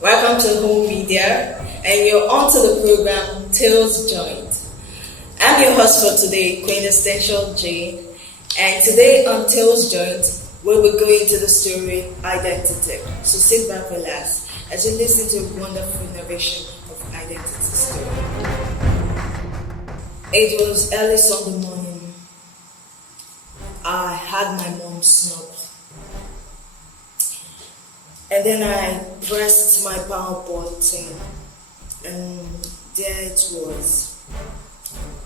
Welcome to Home Media, and you're on to the program Tales Joint. I'm your host for today, Quintessential Jane, and today on Tales Joint, we'll be going into the story Identity. So sit back, relax, as you listen to a wonderful narration of Identity story. It was early Sunday morning. I had my mom snub. And then I pressed my power button, and there it was,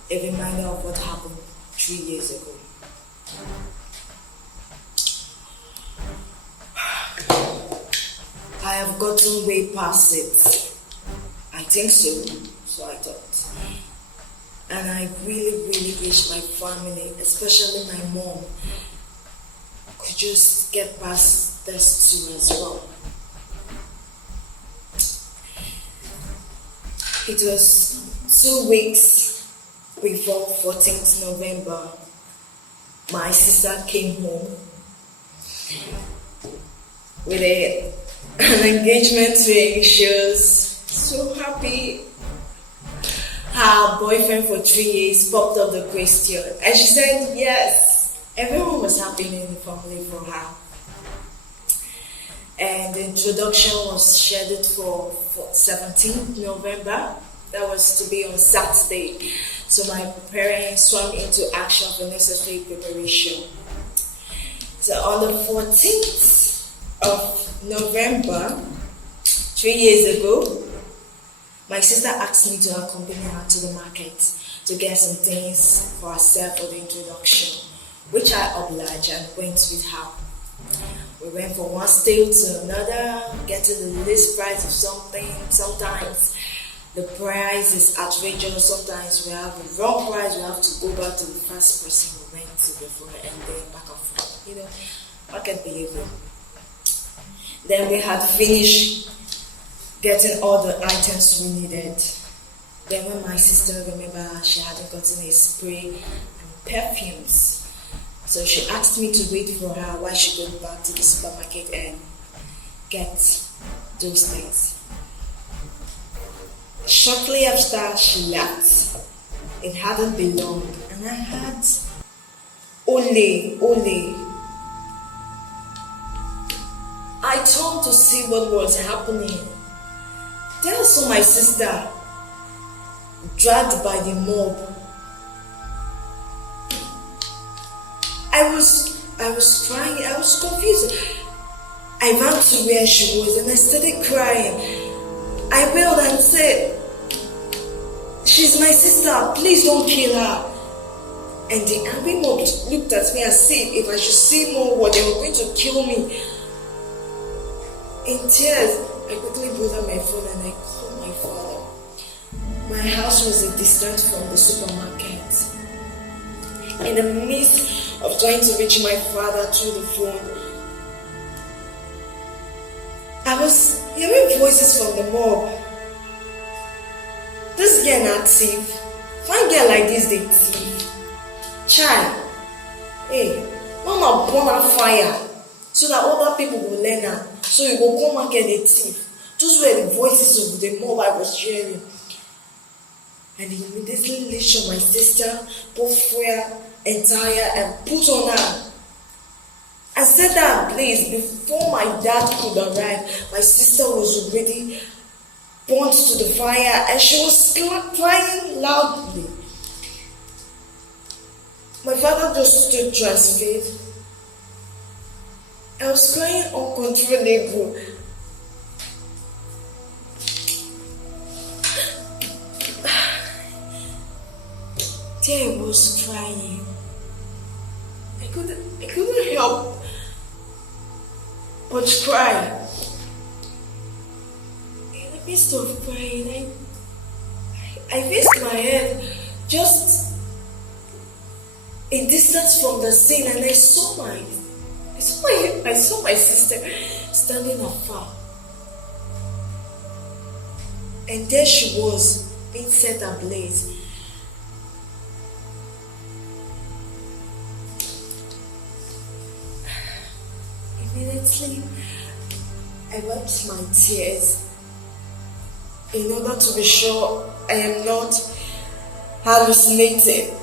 a reminder of what happened 3 years ago. I have gotten way past it. I think so, so I thought. And I really wish my family, especially my mom, could just get past this too as well. It was 2 weeks before 14th November. My sister came home with an engagement ring. She was so happy. Her boyfriend for 3 years popped up the question, and she said yes. Everyone was happy in the family for her. And the introduction was scheduled for 17th November. That was to be on Saturday. So my parents swam into action for necessary preparation. So on the 14th of November, 3 years ago, my sister asked me to accompany her to the market to get some things for herself for the introduction, which I obliged and went with her. We went from one stale to another, getting the least price of something. Sometimes the price is outrageous. Sometimes we have the wrong price. We have to go back to the first person we went to before and then back and forth. Market behavior. Then we had finished getting all the items we needed. Then when my sister remembered she hadn't gotten a spray and perfumes, so she asked me to wait for her while she goes back to the supermarket and get those things. Shortly after she left, it hadn't been long, and I had Ole. I turned to see what was happening. There I saw my sister dragged by the mob. I was crying, I was confused. I ran to where she was and I started crying. I wailed and said, "She's my sister, please don't kill her." And the angry mob looked at me as if I should say more, they were going to kill me. In tears, I quickly pulled out my phone and I called my father. My house was a distance from the supermarket. In the midst of trying to reach my father through the phone, I was hearing voices from the mob. "This girl not thief. Fine girl like this, they thief. Child, hey, mama burn her fire so that other people will learn her. So you go come and get a thief." Those were the voices of the mob I was hearing. And he immediately leashed on my sister, put fuel and tire and put on her. I set her ablaze. Before my dad could arrive, my sister was already burnt to the fire and she was crying loudly. My father just stood transfixed. I was crying uncontrollable. There I was crying. I couldn't help but cry. In the midst of crying, I raised my head just a distance from the scene, and I saw my sister standing afar. And there she was, being set ablaze. Immediately, I wiped my tears in order to be sure I am not hallucinating.